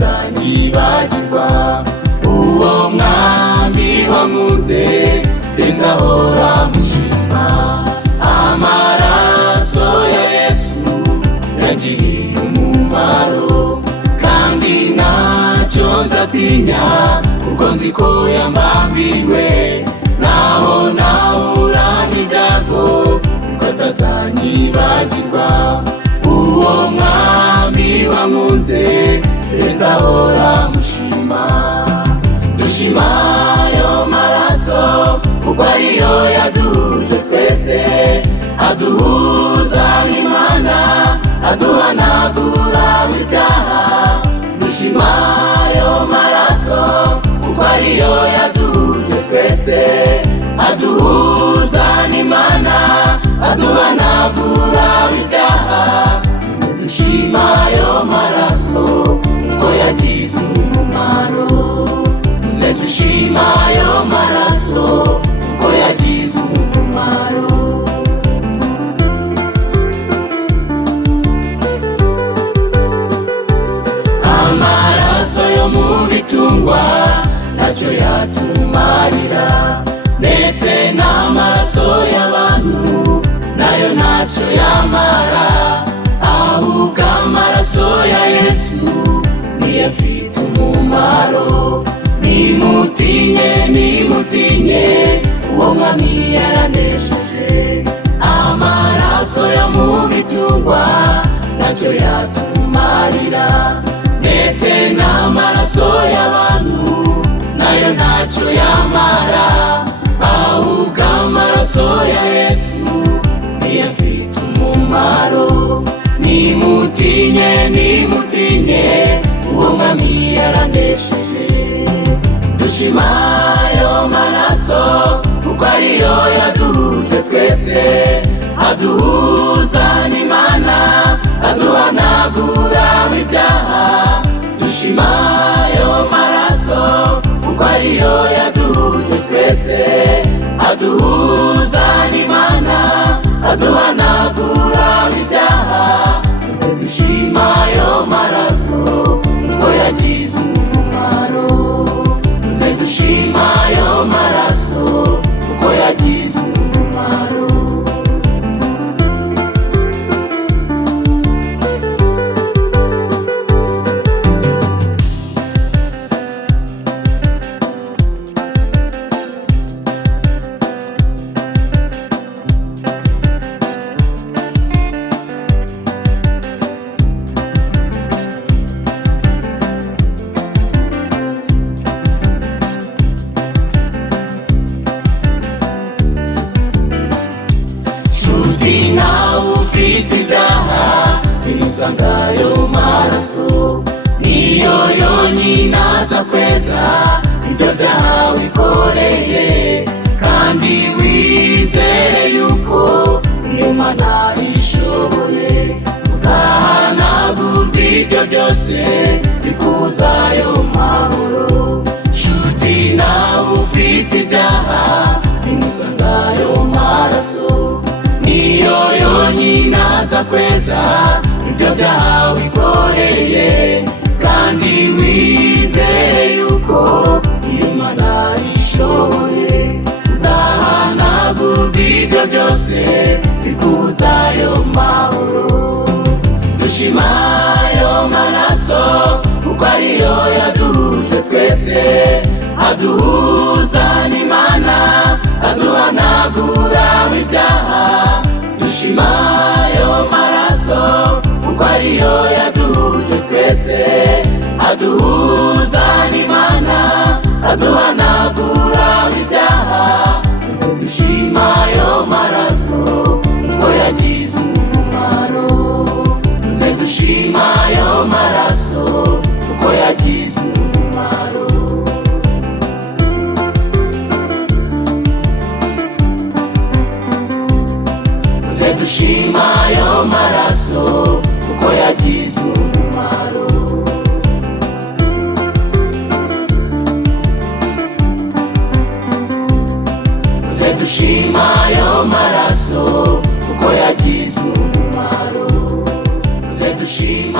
batazanyibagirwa. Uwo mwami wankunze nzahora mushima. Amaraso ya Yesu yangiriye umumaro, kandi ntacyo nzatinya kuko nzi ko yambambiwe. Naho nahura n'ibyago nzi ko atazanyibagirwa. Uwo mwami wankunze nzahora mushima. Dushima ayo maraso kuko ariyo yaduhuje twese, aduhuza n'Imana, aduhanagura ibyaha. Dushima ayo maraso kuko ariyo yaduhuje twese, aduhuza n'Imana, aduhanagura ibyaha. Dushima ayo maraso kuko yagize umumaro. Dushima ayo maraso kuko yagize umumaro. Amaraso yo mu bitungwa ntacyo yatumarira, ndetse n'amaraso y'abantu nayo ntacyo yamara. Ahubwo amaraso ya Yesu niyo afite umumaro. Nimutinye, nimutinye, uwo mwami yaranesheje. Amaraso yo mu bitungwa ntacyo yatumarira, ndetse n'amaraso y'abantu nayo ntacyo yamara. Ahubwo amaraso ya Yesu niyo afite umumaro. Nimutinye, nimutinye, uwo mwami yaranesheje. Dushima ayo maraso kuko ariyo yaduhuje twese, aduhuza n'Imana, aduhanagura ibyaha. Dushima ayo maraso kuko ariyo yaduhuje twese, aduhuza n'Imana, aduhanagura ibyaha. Dushima ayo maraso kuko yagize umumaro. Dushima ayo maraso kuko yagize umumaro. Usanga ayo maraso niyo yonyine aza kweza ibyo byaha wikoreye, kandi wizere yuko iyo Mana ishoboye uzahanagurwa ibyo byose bikubuza ayo mahoro. Nshuti nawe ufite ibyaha, usanga ayo maraso niyo yonyine aza kweza ibyo byaha wikoreye, kandi wizere yuko iyo Mana ishoboye uzahanagurwa ibyo byose bikubuza ayo mahoro. Dushima ayo maraso kuko ariyo yaduhuje twese, aduhuza n'Imana, aduhanagura ibyaha. Dushima ayo maraso kuko ariyo yaduhuje twese, aduhuza n'Imana, aduhanagura ibyaha. Dushima ayo maraso kuko yagize umumaro. Dushima ayo maraso kuko yagize umumaro. Dushima ayo maraso kuko yagize umumaro. Dushima ayo maraso kuko yagize umumaro. Dushima